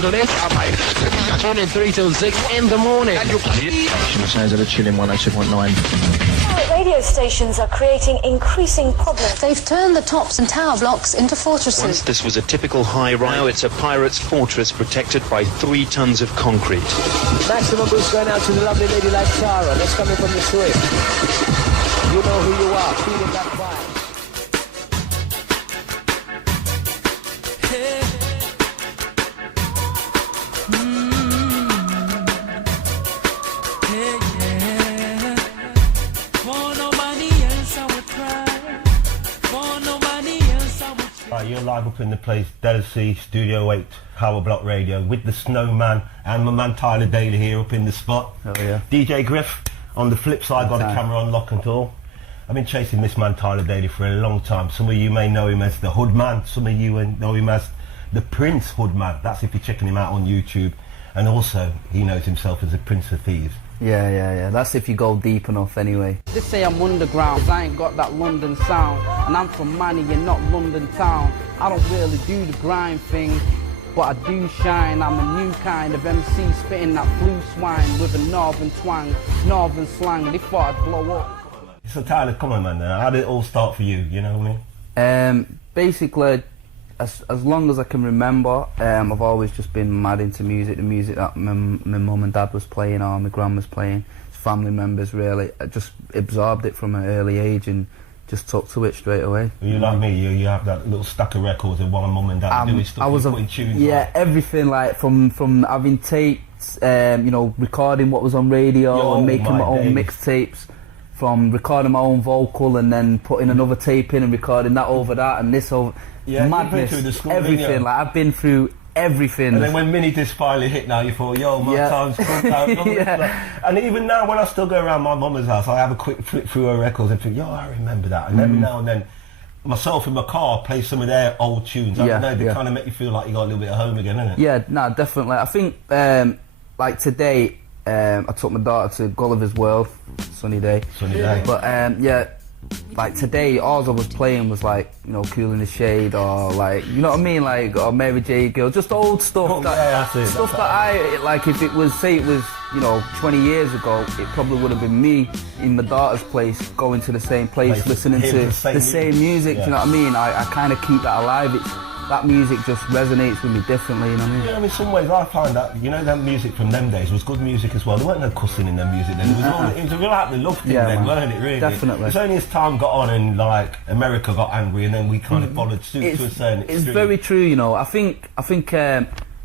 Bangladesh. Tune in 3 till 6 in the morning. Sounds of a chilling 102.9. Radio stations are creating increasing problems. They've turned the tops and tower blocks into fortresses. Once this was a typical high-rise. Now it's a pirate's fortress protected by 3 tons of concrete. Maximum boost going out to the lovely lady like Tara. That's coming from the Swift. You know who you are, feeling that vibe. Right, you're live up in the place, Daley, Studio 8, Power Block Radio, with the Snowman and my man Tyler Daley here up in the spot. Oh yeah. DJ Griff on the flip side, got a camera on lock and all. I've been chasing this man Tyler Daley for a long time. Some of you may know him as the Hoodman, some of you know him as the Prince Hoodman. That's if you're checking him out on YouTube. And also, he knows himself as the Prince of Thieves. Yeah. That's if you go deep enough anyway. They say I'm underground, 'cause I ain't got that London sound. And I'm from Manny, not London town. I don't really do the grind thing, but I do shine. I'm a new kind of MC, spitting that blue swine with a northern twang, northern slang. They thought I'd blow up. So Tyler, come on man, how did it all start for you, you know what I mean? Basically, as long as I can remember, I've always just been mad into music, the music that my mum and dad was playing or my gran was playing, family members really. I just absorbed it from an early age and just took to it straight away. You like me, you have that little stack of records and while mum and dad doing stuff, putting tunes yeah, on. everything, like from having tapes, you know, recording what was on radio and making my own mixtapes, from recording my own vocal and then putting another tape in and recording that over that and this over. Yeah, madness, everything. Like I've been through everything. And then when mini disc finally hit, now you thought, yo, my time's come out. And even now, when I still go around my mama's house, I have a quick flip through her records and think, yo, I remember that. And every now and then, myself in my car play some of their old tunes. I don't know, they kind of make you feel like you got a little bit of home again, innit? Yeah, no, definitely. I think, like today, I took my daughter to Gulliver's World, sunny day. But yeah. Like today, all I was playing was like, you know, Cool in the Shade or like, you know what I mean, like, or Mary J. Gill, just old stuff. Stuff that I, like if it was, say it was, you know, 20 years ago, it probably would have been me in my daughter's place, going to the same place, listening to the same music, you know what I mean? I kind of keep that alive. That music just resonates with me differently, you know what I mean? Yeah, in some ways I find that, you know, that music from them days was good music as well. There weren't no cussing in their music then. It was a real happy love thing then, weren't it, really? Definitely. It's only as time got on and, like, America got angry and then we kind of followed suit to a certain extreme. It's very true, you know. I think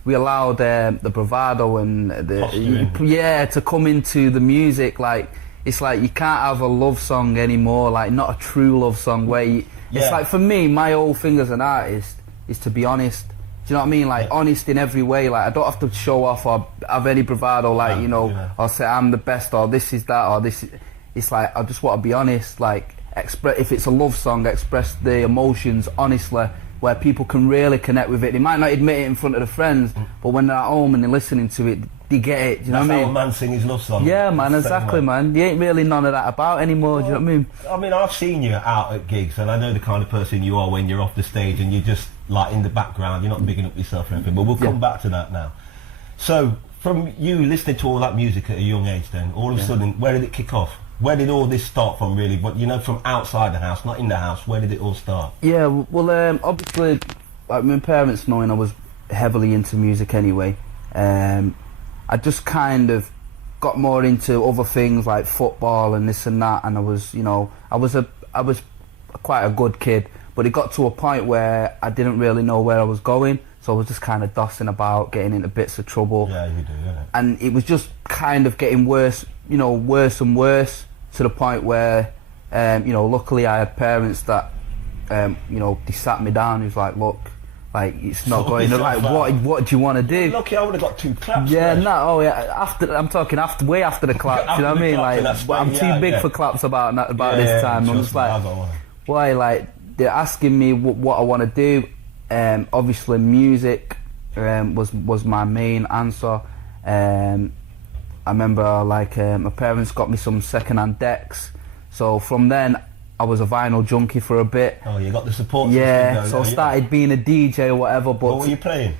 we allowed the bravado and to come into the music. Like, it's like you can't have a love song anymore, like, not a true love song where you... It's like, for me, my whole thing as an artist is to be honest. Do you know what I mean? Like honest in every way. Like I don't have to show off or have any bravado. Like you know, or say I'm the best or this is that or this. It's like I just want to be honest. Like express if it's a love song, express the emotions honestly, where people can really connect with it. They might not admit it in front of their friends, but when they're at home and they're listening to it, they get it. Do you know what I mean? That's how a man sing his love song. Yeah, man, exactly, man. There ain't really none of that about anymore. Do you know what I mean? I mean, I've seen you out at gigs, and I know the kind of person you are when you're off the stage and you're just like in the background. You're not bigging up yourself or anything. But we'll come back to that now. So, from you listening to all that music at a young age, then all of a sudden, where did it kick off? Where did all this start from, really? But you know, from outside the house, not in the house. Where did it all start? Yeah, well, obviously, like my parents knowing I was heavily into music anyway. I just kind of got more into other things like football and this and that, and I was, you know, I was quite a good kid, but it got to a point where I didn't really know where I was going, so I was just kind of dossing about, getting into bits of trouble. Yeah, you do, yeah. And it was just kind of getting worse, you know, worse and worse, to the point where, you know, luckily I had parents that, you know, they sat me down. He was like, look, like it's not going. Like, what do you want to do? Well, lucky I would have got 2 claps. Yeah, no, I'm talking way after the claps. You know what I mean? Like, I'm too big for claps about this time. I'm just like, why? Like, they're asking me what I want to do. Obviously, music was my main answer. I remember, like, my parents got me some second-hand decks. So from then, I was a vinyl junkie for a bit. Oh, you got the support system. Yeah, so I started being a DJ or whatever. But what were you playing?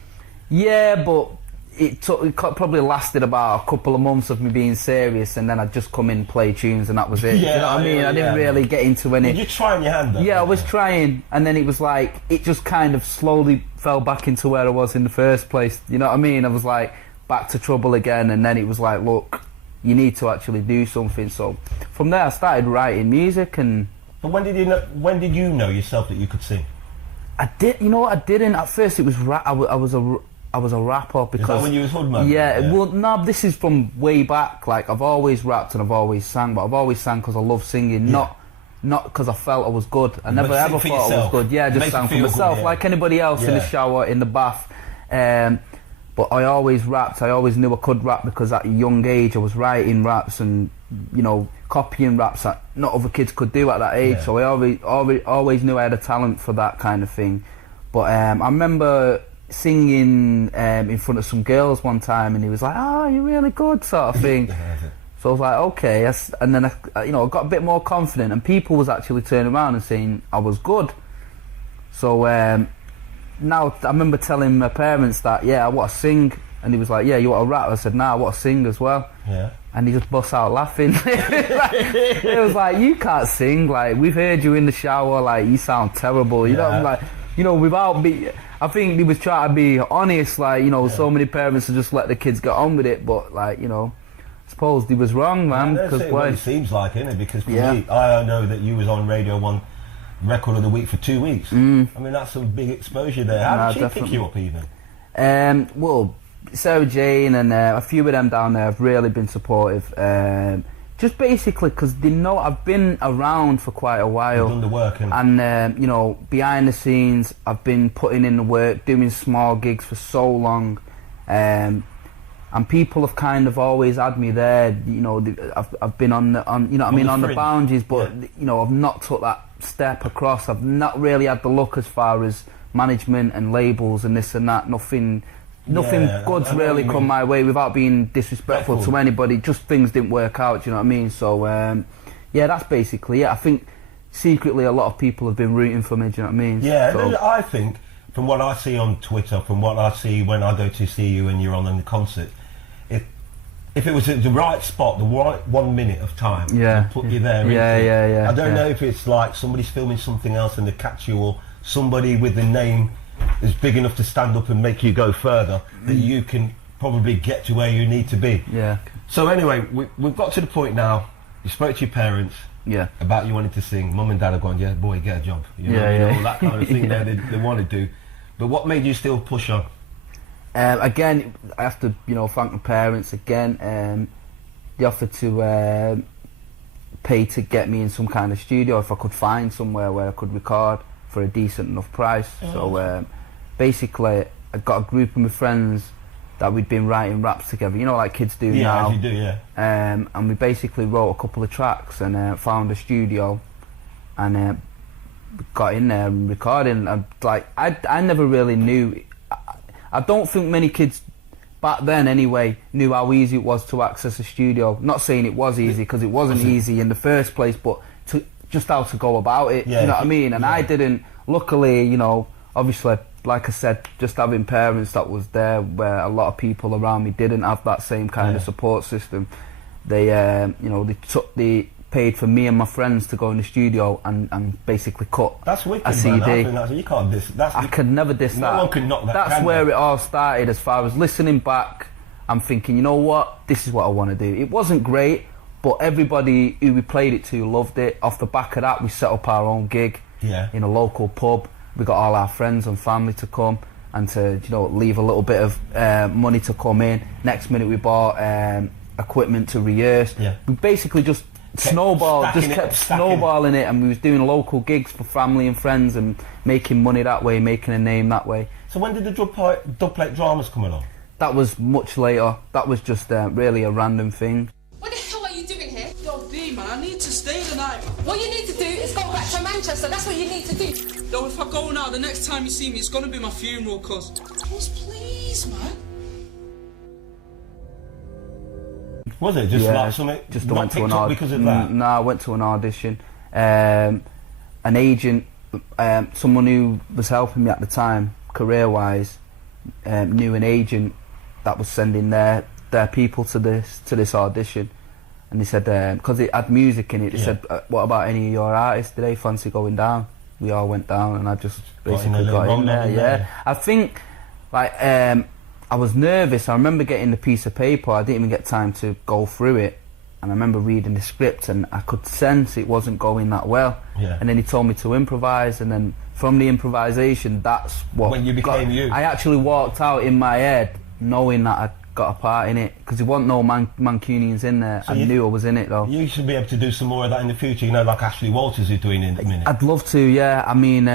Yeah, but it probably lasted about a couple of months of me being serious, and then I'd just come in and play tunes, and that was it. Yeah, you know what I mean? I didn't really get into any... Did you try in your hand, though? Yeah, I was trying, and then it was like, it just kind of slowly fell back into where I was in the first place. You know what I mean? I was like, back to trouble again, and then it was like, look, you need to actually do something. So from there I started writing music. And but when did you know yourself that you could sing? I didn't at first. It was I was a rapper because... Is that when you was Hoodman? Yeah, well, no, this is from way back. Like, I've always rapped and I've always sang, but I've always sang because I love singing, not because I felt I was good. I never ever thought I was good. Yeah, I just sang for myself, like anybody else in the shower, in the bath. But I always rapped. I always knew I could rap because at a young age I was writing raps and, you know, copying raps that not other kids could do at that age. So I always knew I had a talent for that kind of thing. But I remember singing in front of some girls one time, and he was like, "Oh, you're really good," sort of thing. So I was like, okay, and then I got a bit more confident, and people was actually turning around and saying I was good. So now I remember telling my parents that, yeah, I want to sing, and he was like, yeah, you want to rap? I said, nah, I want to sing as well. Yeah. And he just bust out laughing. It was like, you can't sing, like, we've heard you in the shower, like, you sound terrible. You know, like, you know, without I think he was trying to be honest, like, you know, so many parents would just let the kids get on with it, but, like, you know, I suppose he was wrong, man. Because it seems like, innit? Because for me, I know that you was on Radio 1 Record of the Week for 2 weeks. I mean, that's some big exposure there. How did she pick you up, even? Well, Sarah Jane and a few of them down there have really been supportive. Just basically because they know I've been around for quite a while. You've done the work. And you know, behind the scenes, I've been putting in the work, doing small gigs for so long. And people have kind of always had me there. You know, I've been on the boundaries, but you know, I've not took that step across. I've not really had the look as far as management and labels and this and that. Nothing good's really come my way without being disrespectful to anybody. Just things didn't work out. Do you know what I mean? So yeah, that's basically it. I think secretly a lot of people have been rooting for me. Do you know what I mean? Yeah, so, I think from what I see on Twitter, from what I see when I go to see you and you're on the concert, if it was at the right spot, the right 1 minute of time, to put you there. I don't know if it's like somebody's filming something else and they catch you, or somebody with the name is big enough to stand up and make you go further, that you can probably get to where you need to be. Yeah. So anyway, we've got to the point now. You spoke to your parents about you wanting to sing. Mum and Dad have gone, yeah, boy, get a job. You know, that kind of thing there they want to do. But what made you still push on? Again, I have to, you know, thank my parents again. They offered to pay to get me in some kind of studio if I could find somewhere where I could record for a decent enough price. So basically, I got a group of my friends that we'd been writing raps together, you know, like kids do now. Yeah, as you do, and we basically wrote a couple of tracks and found a studio and got in there and recording. I never really knew. I don't think many kids back then anyway knew how easy it was to access a studio. Not saying it was easy, because it wasn't easy in the first place, but just how to go about it, you know what I mean? And I didn't, luckily, you know, obviously, like I said, just having parents that was there, where a lot of people around me didn't have that same kind of support system. They, you know, they paid for me and my friends to go in the studio and basically cut a CD. Man. You can't diss. I could never diss that. No one could knock that. That's where it all started. As far as listening back, I'm thinking, you know what, this is what I want to do. It wasn't great, but everybody who we played it to loved it. Off the back of that, we set up our own gig in a local pub. We got all our friends and family to come and to, you know, leave a little bit of money to come in. Next minute, we bought equipment to rehearse. We basically just kept snowballing it, and we was doing local gigs for family and friends and making money that way, making a name that way. So when did the Dubplate Dramas come along? That was much later. That was just really a random thing. What the hell are you doing here? Yo, D, man, I need to stay tonight. What you need to do is go back to Manchester. That's what you need to do. Yo, if I go now, the next time you see me, it's gonna be my funeral, cuz. Please, man. Was it just like something? Just went to an audition because of that. No, I went to an audition. An agent, someone who was helping me at the time, career-wise, knew an agent that was sending their people to this audition, and they said because it had music in it, they said, "What about any of your artists? Do they fancy going down?" We all went down, and I just basically got in there. Yeah, I think like I was nervous. I remember getting the piece of paper. I didn't even get time to go through it, and I remember reading the script, and I could sense it wasn't going that well. Yeah. And then he told me to improvise, and then from the improvisation, that's what when you became you. I actually walked out in my head knowing that I'd got a part in it, because there wasn't no Mancunians in there. So I knew I was in it though. You should be able to do some more of that in the future, you know, like Ashley Walters is doing in a minute. I'd love to, yeah. I mean,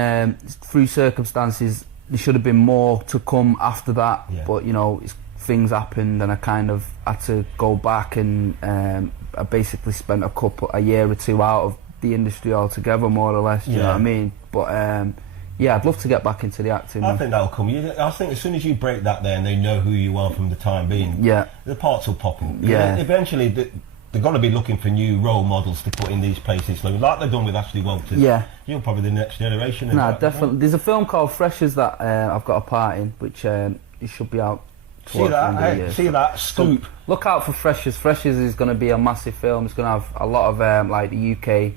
through circumstances, there should have been more to come after that, but you know, things happened, and I kind of had to go back, and I basically spent a year or two out of the industry altogether, more or less. You know what I mean? But yeah, I'd love to get back into the acting. I think that'll come. I think as soon as you break that there and they know who you are from the time being, the parts will pop in. Yeah. Eventually, they're going to be looking for new role models to put in these places, like they've done with Ashley Walters. Yeah. You're probably the next generation. No, definitely. There's a film called Freshers that I've got a part in, which it should be out. See that scoop. So look out for Freshers. Freshers is going to be a massive film. It's going to have a lot of like the UK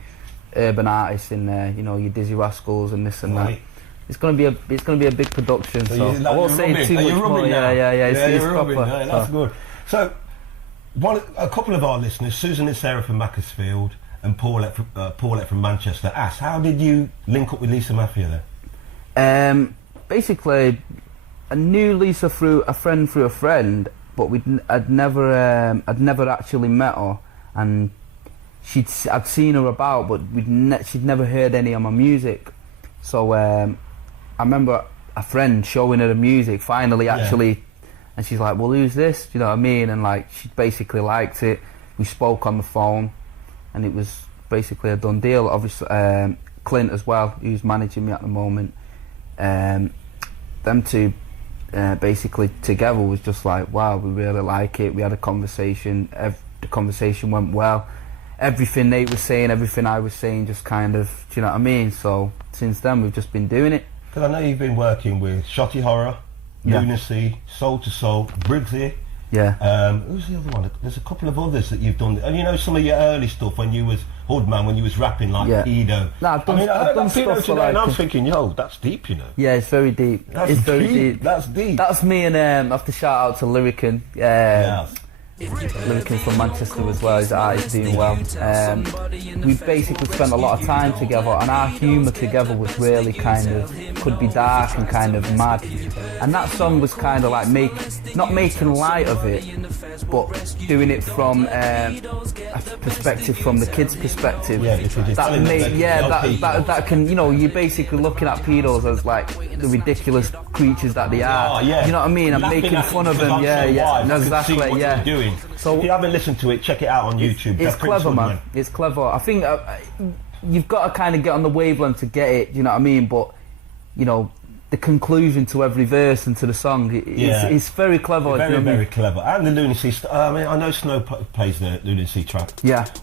urban artists in there. You know, your Dizzy Rascals and this and that. It's going to be a big production. So I won't say too much more. Yeah. It's proper. No, that's good. So, a couple of our listeners, Susan and Sarah from Macclesfield and Paulette from Manchester, asked, how did you link up with Lisa Mafia then? Basically, I knew Lisa through a friend, but I'd never actually met her, and I'd seen her about, but she'd never heard any of my music. So I remember a friend showing her the music finally, actually, and she's like, "Well, who's this?" Do you know what I mean? And like, she basically liked it. We spoke on the phone, and it was basically a done deal. Obviously, Clint as well, who's managing me at the moment. Them two basically together was just like, wow, we really like it. We had a conversation. The conversation went well. Everything they were saying, everything I was saying, just kind of, do you know what I mean? So since then, we've just been doing it. Because I know you've been working with Shotty Horror, Lunacy, Soul to Soul, Briggsy. Yeah. Who's the other one? There's a couple of others that you've done. And you know some of your early stuff when you was Hoodman, when you was rapping like Edo. No, I've done stuff for like... And I'm thinking, yo, that's deep, you know. Yeah, it's very deep. It's very deep. That's deep. That's me, and I have to shout out to Lyrican. Lyrican from Manchester as well, his art is doing well. We basically spent a lot of time together, and our humour together was really kind of, could be dark and kind of mad. And that song was kind of like not making light of it, but doing it from a perspective, from the kids' perspective. That can, you know, you're basically looking at pedos as like the ridiculous creatures that they are. You know what I mean? I'm making fun of them. Exactly. So if you haven't listened to it, check it out on YouTube. It's clever, man. It's clever. I think you've got to kind of get on the wavelength to get it. You know what I mean? But you know, the conclusion to every verse and to the song, it's very clever. Very clever. And the Lunacy. I mean, I know Snow plays the Lunacy track.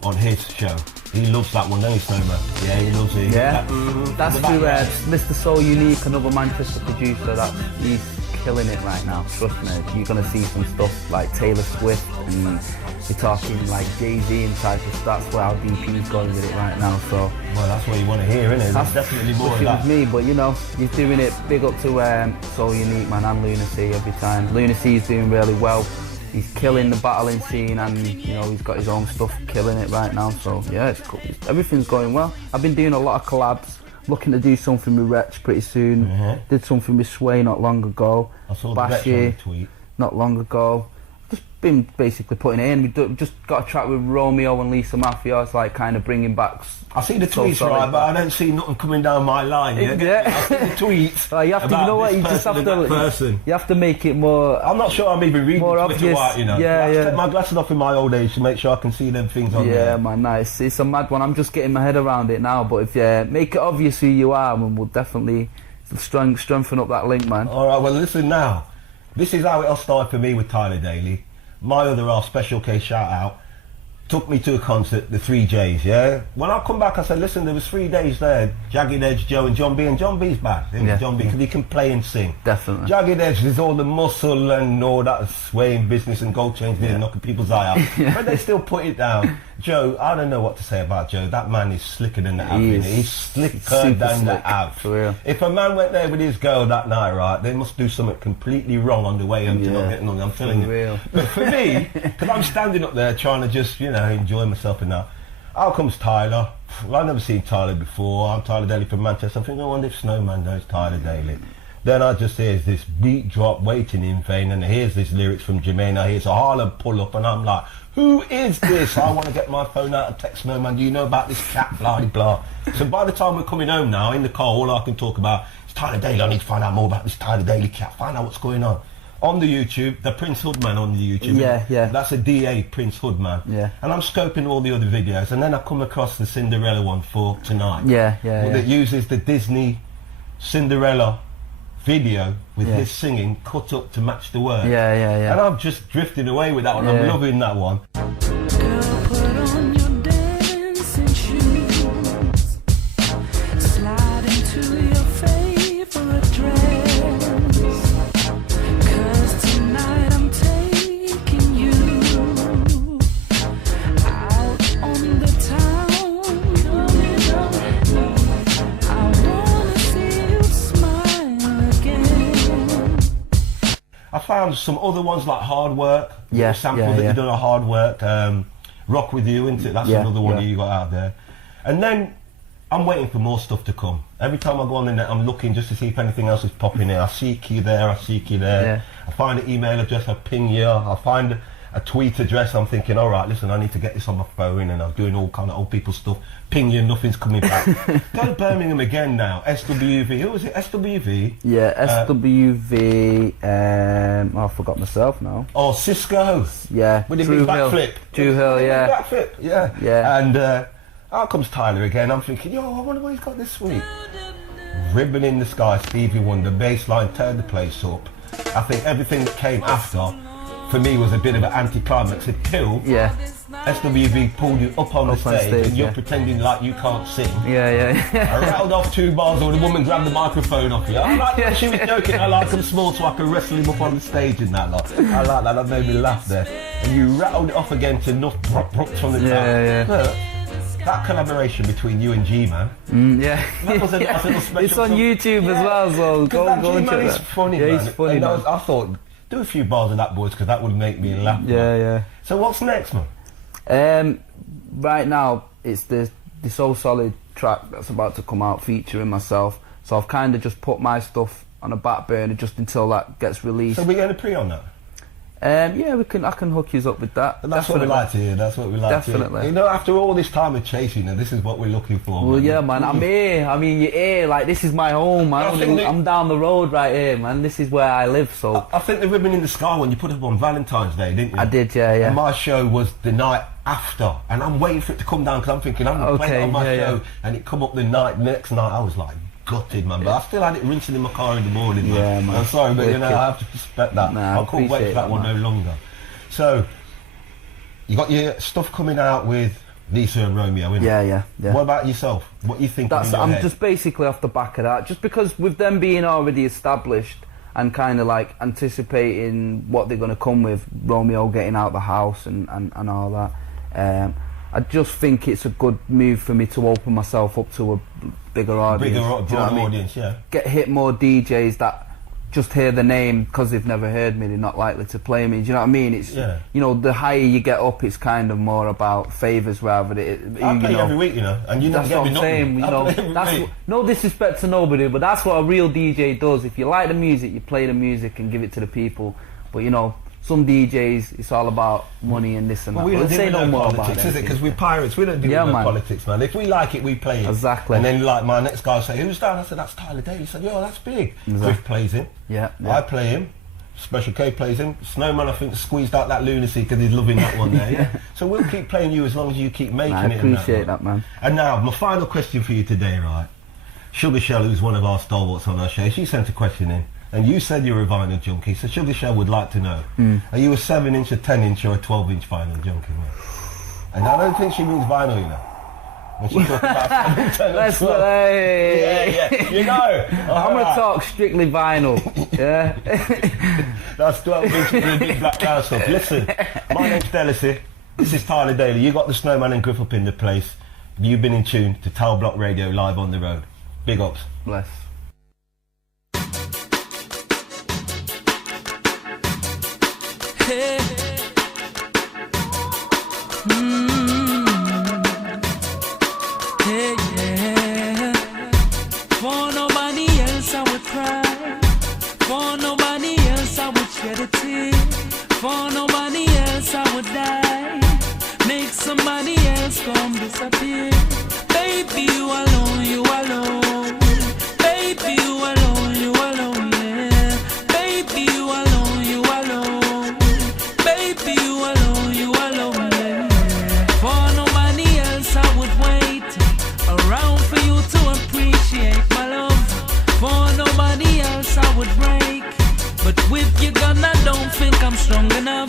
On his show. He loves that one, don't he, Snowman? Yeah, he loves it. Yeah. That's through Mr. So Unique, another Manchester producer. He's killing it right now. Trust me, you're gonna see some stuff like Taylor Swift, and you're talking like Jay-Z and type of stuff. That's where our DP's going with it right now. So well, that's what you want to hear, isn't it? That's definitely more of that. With me, but you know, you're doing it. Big up to So Unique, man, and Lunacy every time. Lunacy's doing really well. He's killing the battling scene, and you know, he's got his own stuff killing it right now. So yeah, it's cool. Everything's going well. I've been doing a lot of collabs. Looking to do something with Wretch pretty soon. Did something with Sway not long ago. I saw the Wretch on the tweet. Not long ago. Just been basically putting it in. We just got a track with Romeo and Lisa Mafia. It's like kind of bringing back... I see the tweets, right, but I don't see nothing coming down my line yet. I see the tweets. You have to, you know what, you just have to... You have to make it more... I'm not sure I'm even reading more Twitter obvious. White, you know. I have to take my glasses off in my old age to make sure I can see them things on there. Yeah, man, nice. It's a mad one. I'm just getting my head around it now, but if you make it obvious who you are, then we'll definitely strengthen up that link, man. Alright, well listen now. This is how it all started for me with Tyler Daley. My other Special K shout out. took me to a concert, the 3 J's, yeah? When I come back, I said, listen, there was 3 days there, Jagged Edge, Joe and Jon B, and Jon B's back, Jon B, because he can play and sing. Definitely. Jagged Edge, there's all the muscle and all that swaying business and gold chains there, knocking people's eye out. But they still put it down. Joe, I don't know what to say about Joe. That man is slicker than the Av. He's slicker than the Av. For real. If a man went there with his girl that night, right, they must do something completely wrong on the way home to not getting on. I'm telling you. But for me, because I'm standing up there trying to just, you know, enjoy myself and that, out comes Tyler. Well, I've never seen Tyler before. I'm Tyler Daley from Manchester. I'm thinking, I wonder if Snowman knows Tyler Daley. Then I just hear this beat drop, waiting in vain, and here's this lyrics from Jermaine. I hear a Harlem pull up, and I'm like, who is this? I want to get my phone out and text Snowman. Do you know about this cat? Blah, blah. So by the time we're coming home now, in the car, all I can talk about is Tyler Daley. I need to find out more about this Tyler Daley cat. Find out what's going on. On the YouTube, the Prince Hoodman on the YouTube. Yeah. That's a DA Prince Hoodman. Yeah. And I'm scoping all the other videos, and then I come across the Cinderella one for tonight. That uses the Disney Cinderella video with his singing cut up to match the word. And I'm just drifting away with that one. I'm loving that one. Girl, put on your dancing shoes, slide into your favorite dress, 'cause tonight I'm taking you out on the town. I wanna see you smile again. I found some other ones like Hard Work. Samples that you've done are Hard Work. Rock With You, isn't it? That's another one that you got out there. And then I'm waiting for more stuff to come. Every time I go on the net, I'm looking just to see if anything else is popping in. I seek you there, I seek you there. I find an email address, I ping you. I find a tweet address, I'm thinking, all right, listen, I need to get this on my phone, and I'm doing all kind of old people stuff. Ping you, nothing's coming back. Go to Birmingham again now. SWV, who was it? SWV? Yeah, SWV. I forgot myself now. Oh, Cisco. Yeah. With the big backflip. Dru Hill, yeah. Backflip, yeah. And out comes Tyler again. I'm thinking, yo, I wonder what he's got this week. Ribbon in the Sky, Stevie Wonder, bass line, turned the place up. I think everything that came after, for me, was a bit of an anticlimax until SWV pulled you up on the stage and you're pretending like you can't sing. I rattled off 2 bars, or the woman grabbed the microphone off you. I like that. She was joking. I like him small so I can wrestle him up on the stage and that lot. I like that. That made me laugh there. And you rattled it off again to enough from the top. Look, that collaboration between you and G-Man. That was a nice little special. It's on YouTube as well, so go and check G-Man is that. funny, man. He's funny, man. I thought, do a few bars of that, boys, because that would make me laugh. So what's next, man? Right now, it's the So Solid track that's about to come out featuring myself. So I've kind of just put my stuff on a back burner just until that gets released. So we're going to pre on that? I can hook you up with that. That's what we like to hear. That's what we like to hear. You know, after all this time of chasing, this is what we're looking for. Well, man. I'm here. I mean, you're here. Like, this is my home, man. I'm down the road right here, man. This is where I live. So I think the Ribbon in the Sky one you put up on Valentine's Day, didn't you? I did, yeah. And my show was the night after, and I'm waiting for it to come down because I'm thinking I'm going to play it on my show, and it come up the next night. I was like gutted, man, but I still had it rinsing in my car in the morning, man. Man. I'm sorry, but you know, I have to respect that. I couldn't wait for that one no longer. So, you got your stuff coming out with Lisa and Romeo, innit? Yeah. What about yourself? What you think? I'm just basically off the back of that, just because with them being already established and kind of like anticipating what they're going to come with, Romeo getting out the house and all that. I just think it's a good move for me to open myself up to a bigger audience. Audience, hit more DJs that just hear the name because they've never heard me, they're not likely to play me. Do you know what I mean? It's you know, the higher you get up, it's kind of more about favours rather than I play every week, you know, and you never get me nothing. You know, that's no disrespect to nobody, but that's what a real DJ does. If you like the music, you play the music and give it to the people. But you know, some DJs, it's all about money and this and that. We don't say no more politics, about it, is it? Because we're pirates, we don't do politics, man. If we like it, we play it. Exactly. And then, like, my next guy will say, who's that? I said, that's Tyler Daley. He said, yo, that's big. Cliff plays him. I play him. Special K plays him. Snowman, I think, squeezed out that lunacy because he's loving that one there. So we'll keep playing you as long as you keep making it. I appreciate that, man. And now, my final question for you today, right? Sugar Shell, who's one of our stalwarts on our show, she sent a question in. And you said you're a vinyl junkie, so Sugar Shell would like to know, are you a 7-inch, a 10-inch or a 12-inch vinyl junkie, man? And I don't think she means vinyl, you know. When she talks about 7, 10 and 12. Yeah, you know. I'm going to talk strictly vinyl. Yeah. That's 12 inches with a big black house stuff. Listen, my name's Daley. This is Tyler Daley. You got the Snowman and Griff up in the place. You've been in tune to Tower Block Radio live on the road. Big ups. Bless. Hey. Hey, yeah. For nobody else I would cry. For nobody else I would shed a tear. For nobody else I would die. Make somebody else come disappear. Baby, you alone, you alone. Baby, you alone, you alone, yeah. Baby, you alone, you alone. Baby, you alone, you alone, yeah. For nobody else I would wait around for you to appreciate my love. For nobody else I would break. But with your gun I don't think I'm strong enough.